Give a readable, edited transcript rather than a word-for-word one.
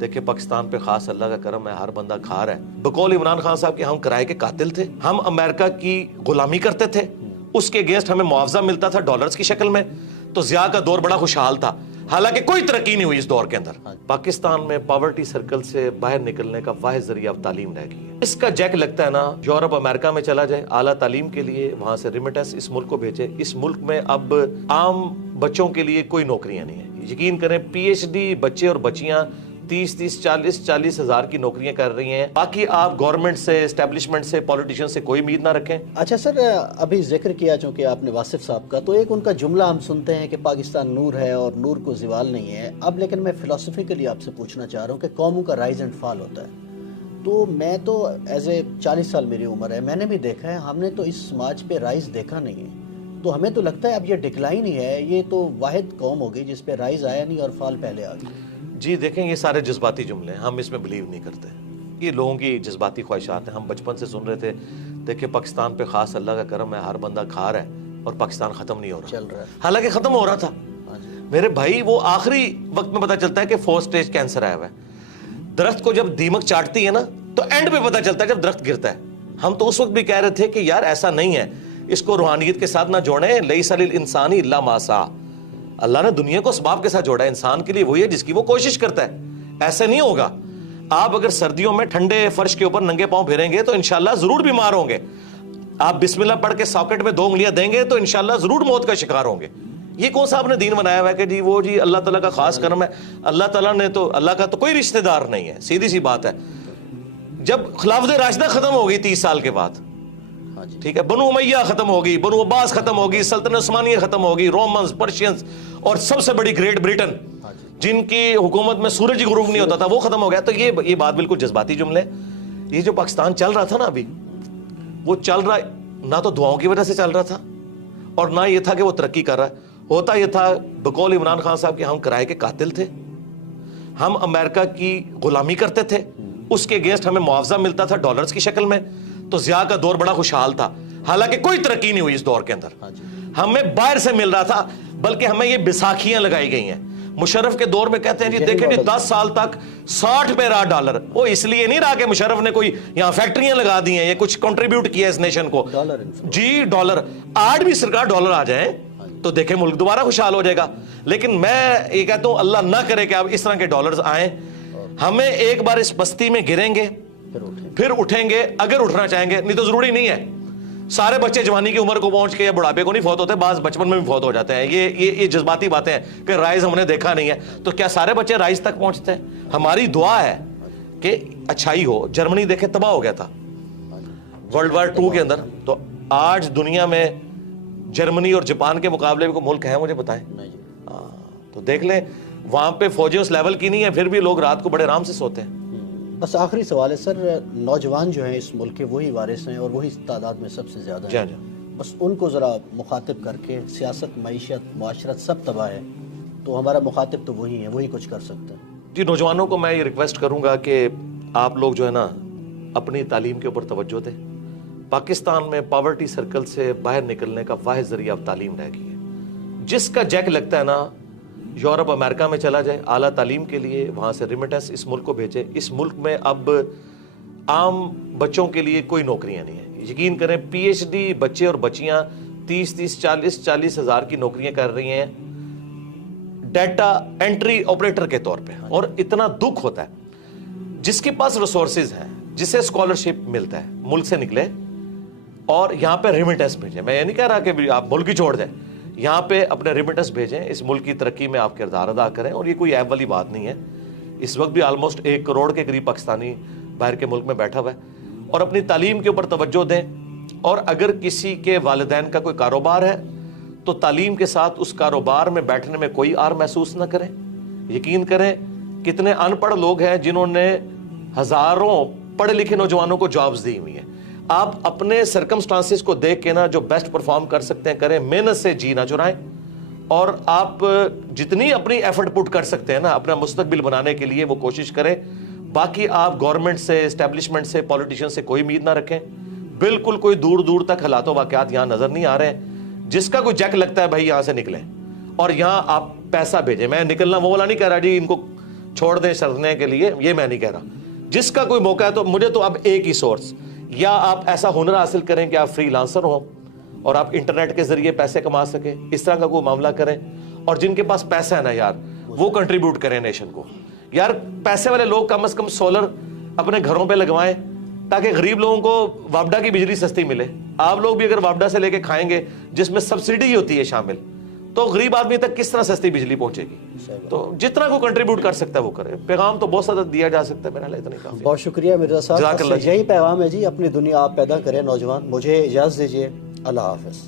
دیکھیں پاکستان پہ خاص اللہ کا کرم ہے، ہر بندہ کھا رہا ہے۔ بقول عمران خان صاحب کے ہم کرائے کے قاتل تھے، ہم امریکہ کی غلامی کرتے تھے، اس کے اگینسٹ ہمیں معاوضہ ملتا تھا ڈالرز کی شکل میں، تو ضیاء کا دور بڑا خوشحال تھا، حالانکہ کوئی ترقی نہیں ہوئی اس دور کے اندر۔ پاکستان میں پاورٹی سرکل سے باہر نکلنے کا واحد ذریعہ اب تعلیم رہ گئی ہے۔ اس کا جیک لگتا ہے نا، یورپ امریکہ میں چلا جائے اعلیٰ تعلیم کے لیے، وہاں سے ریمیٹنس اس ملک کو بھیجے۔ اس ملک میں اب عام بچوں کے لیے کوئی نوکریاں نہیں ہیں، یقین کریں پی ایچ ڈی بچے اور بچیاں 30 ہزار کی نوکریاں کر رہی ہیں، باقی آپ گورنمنٹ سے، اسٹیبلشمنٹ سے، پولیٹیشین سے کوئی امید نہ رکھیں۔ اچھا سر، ابھی ذکر کیا چونکہ آپ نے واصف صاحب کا، تو ایک ان کا جملہ ہم سنتے ہیں کہ پاکستان نور ہے اور نور کو زوال نہیں ہے۔ اب لیکن میں فلسفیکلی آپ سے پوچھنا چاہ رہا ہوں کہ قوموں کا رائز اینڈ فال ہوتا ہے، تو میں تو ایز اے 40 سال میری عمر ہے، میں نے بھی دیکھا ہے، ہم نے تو اس سماج پہ رائز دیکھا نہیں ہے، تو ہمیں تو لگتا ہے اب یہ ڈکلائن ہی ہے، یہ تو واحد قوم ہوگی جس پہ رائز آیا نہیں اور فال پہلے آ گیا۔ جی دیکھیں، یہ سارے جذباتی جملے ہیں، ہم اس میں بلیو نہیں کرتے، یہ لوگوں کی جذباتی خواہشات ہیں۔ ہم بچپن سے سن رہے تھے، دیکھیں پاکستان پہ خاص اللہ کا کرم ہے، ہر بندہ کھا رہا ہے اور پاکستان ختم نہیں ہو رہا، چل رہا ہے، حالانکہ ختم ہو رہا تھا میرے بھائی۔ وہ آخری وقت میں پتا چلتا ہے کہ 4 سٹیج کینسر آیا ہوا ہے۔ درخت کو جب دیمک چاٹتی ہے نا تو اینڈ پہ پتا چلتا ہے جب درخت گرتا ہے۔ ہم تو اس وقت بھی کہہ رہے تھے کہ یار ایسا نہیں ہے، اس کو روحانیت کے ساتھ نہ جوڑیں، لیس للانسان الا ما سعی۔ اللہ نے دنیا کو اسباب کے ساتھ جوڑا ہے، انسان کے لیے وہی ہے جس کی وہ کوشش کرتا ہے۔ ایسے نہیں ہوگا، آپ اگر سردیوں میں ٹھنڈے فرش کے اوپر ننگے پاؤں پھریں گے تو انشاءاللہ ضرور بیمار ہوں گے۔ آپ بسم اللہ پڑھ کے ساکٹ میں 2 انگلیاں دیں گے تو انشاءاللہ ضرور موت کا شکار ہوں گے۔ یہ کون سا آپ نے دین بنایا ہوا ہے کہ جی وہ جی اللہ تعالیٰ کا خاص کرم ہے؟ اللہ تعالیٰ نے تو، اللہ کا تو کوئی رشتہ دار نہیں ہے، سیدھی سی بات ہے۔ جب خلافت راشدہ ختم ہوگی 30 سال کے بعد، ٹھیک ہے، بنو امیہ ختم ہوگی، بنو عباس ختم ہوگی، سلطنت عثمانیہ ختم ہوگی، رومنز، پرشینز، اور سب سے بڑی گریٹ بریٹن جن کی حکومت میں سورج ہی غروب نہیں ہوتا تھا وہ ختم ہو گیا۔ تو یہ بات بالکل جذباتی جملے۔ یہ جو پاکستان چل رہا تھا نا ابھی، وہ چل رہا نہ تو دعاؤں کی وجہ سے چل رہا تھا اور نہ یہ تھا کہ وہ ترقی کر رہا ہے۔ ہوتا یہ تھا، بقول عمران خان صاحب کے ہم کرائے کے قاتل تھے، ہم امریکہ کی غلامی کرتے تھے، اس کے اگینسٹ ہمیں معاوضہ ملتا تھا ڈالرز کی شکل میں، تو ضیاء کا دور بڑا خوشحال تھا، حالانکہ کوئی ترقی نہیں ہوئی اس دور کے اندر۔ ہمیں باہر سے مل رہا تھا، بلکہ ہمیں یہ بیساکھیاں لگائی گئی ہیں۔ مشرف کے دور میں کہتے ہیں جی دیکھیں جی 10 سال تک 60 پہ رہا ڈالر، وہ اس لیے نہیں رہا کہ مشرف نے کوئی یہاں فیکٹریاں لگا دی ہیں یا کچھ کنٹریبیوٹ کیا اس نیشن کو، جی ڈالر آج بھی سرکار ڈالر آ جائیں تو دیکھیں ملک دوبارہ خوشحال ہو جائے گا۔ لیکن میں یہ کہتا ہوں اللہ نہ کرے کہ اب اس طرح کے ڈالرز آئیں، ہمیں ایک بار اس بستی میں گریں گے پھر اٹھیں گے اگر اٹھنا چاہیں گے، نہیں تو ضروری نہیں ہے۔ سارے بچے جوانی کی عمر کو پہنچ کے یا بڑھاپے کو نہیں فوت ہوتے، بعض بچپن میں بھی فوت ہو جاتے ہیں۔ یہ جذباتی باتیں ہیں کہ رائز ہم نے دیکھا نہیں ہے، تو کیا سارے بچے رائز تک پہنچتے ہیں؟ ہماری دعا ہے کہ اچھائی ہو۔ جرمنی دیکھیں تباہ ہو گیا تھا ورلڈ وار 2 کے اندر، تو آج دنیا میں جرمنی اور جاپان کے مقابلے میں کوئی ملک ہے مجھے بتائیں؟ تو دیکھ لیں وہاں پہ فوجیں اس لیول کی نہیں ہیں، پھر بھی لوگ رات کو بڑے آرام سے سوتے ہیں۔ بس آخری سوال ہے سر، نوجوان جو ہیں اس ملک کے وہی وارث ہیں اور وہی تعداد میں سب سے زیادہ ہیں، بس ان کو ذرا مخاطب کر کے، سیاست، معیشت، معاشرت سب تباہ ہے، تو ہمارا مخاطب تو وہی ہے، وہی کچھ کر سکتے ہیں۔ جی نوجوانوں کو میں یہ ریکویسٹ کروں گا کہ آپ لوگ جو ہے نا اپنی تعلیم کے اوپر توجہ دیں۔ پاکستان میں پاورٹی سرکل سے باہر نکلنے کا واحد ذریعہ اب تعلیم رہ گئی ہے۔ جس کا جیک لگتا ہے نا، یورپ امریکہ میں چلا جائے اعلیٰ تعلیم کے لیے، وہاں سے ریمیٹنس اس ملک کو بھیجے۔ اس ملک میں اب عام بچوں کے لیے کوئی نوکریاں نہیں ہیں، یقین کریں پی ایچ ڈی بچے اور بچیاں 30 ہزار کی نوکریاں کر رہی ہیں ڈیٹا انٹری آپریٹر کے طور پہ۔ اور اتنا دکھ ہوتا ہے جس کے پاس ریسورسز ہیں، جسے اسکالرشپ ملتا ہے، ملک سے نکلے اور یہاں پہ ریمیٹنس بھیجیں۔ میں یہ نہیں کہہ رہا کہ آپ ملک ہی چھوڑ دیں، یہاں پہ اپنے ریمیٹنس بھیجیں، اس ملک کی ترقی میں آپ کردار ادا کریں۔ اور یہ کوئی عیب والی بات نہیں ہے، اس وقت بھی آلموسٹ 1 کروڑ کے قریب پاکستانی باہر کے ملک میں بیٹھا ہوا ہے۔ اور اپنی تعلیم کے اوپر توجہ دیں، اور اگر کسی کے والدین کا کوئی کاروبار ہے تو تعلیم کے ساتھ اس کاروبار میں بیٹھنے میں کوئی آر محسوس نہ کریں۔ یقین کریں کتنے ان پڑھ لوگ ہیں جنہوں نے ہزاروں پڑھے لکھے نوجوانوں کو جابز دی ہوئی ہیں۔ آپ اپنے سرکمسٹانسز کو دیکھ کے نا جو بیسٹ پرفارم کر سکتے ہیں کریں، محنت سے جی نہ چرائیں، اور آپ جتنی اپنی ایفرٹ پٹ کر سکتے ہیں نا اپنا مستقبل بنانے کے لیے وہ کوشش کریں۔ باقی آپ گورنمنٹ سے، اسٹیبلشمنٹ سے، پولیٹیشین سے کوئی امید نہ رکھیں۔ بالکل کوئی دور دور تک حالات و واقعات یہاں نظر نہیں آ رہے ہیں۔ جس کا کوئی جیک لگتا ہے بھائی یہاں سے نکلیں اور یہاں آپ پیسہ بھیجیں۔ میں نکلنا وہ والا نہیں کہہ رہا جی ان کو چھوڑ دیں سرنے کے لیے, یہ میں نہیں کہہ رہا. جس کا کوئی موقع ہے تو مجھے تو اب ایک ہی سورس, یا آپ ایسا ہنر حاصل کریں کہ آپ فری لانسر ہوں اور آپ انٹرنیٹ کے ذریعے پیسے کما سکیں, اس طرح کا کوئی معاملہ کریں. اور جن کے پاس پیسہ ہے نا یار, وہ کنٹریبیوٹ کریں نیشن کو. یار پیسے والے لوگ کم از کم سولر اپنے گھروں پہ لگوائیں تاکہ غریب لوگوں کو وابڈا کی بجلی سستی ملے. آپ لوگ بھی اگر وابڈا سے لے کے کھائیں گے جس میں سبسڈی ہوتی ہے شامل, تو غریب آدمی تک کس طرح سستی بجلی پہنچے گی. تو جتنا کو کنٹریبیوٹ کر سکتا ہے وہ کرے. پیغام تو بہت زیادہ دیا جا سکتا ہے, میرا خیال اتنا کافی. بہت شکریہ مرزا صاحب, جزاک اللہ. یہی پیغام ہے جی, اپنی دنیا آپ پیدا کریں نوجوان. مجھے اجازت دیجیے, اللہ حافظ.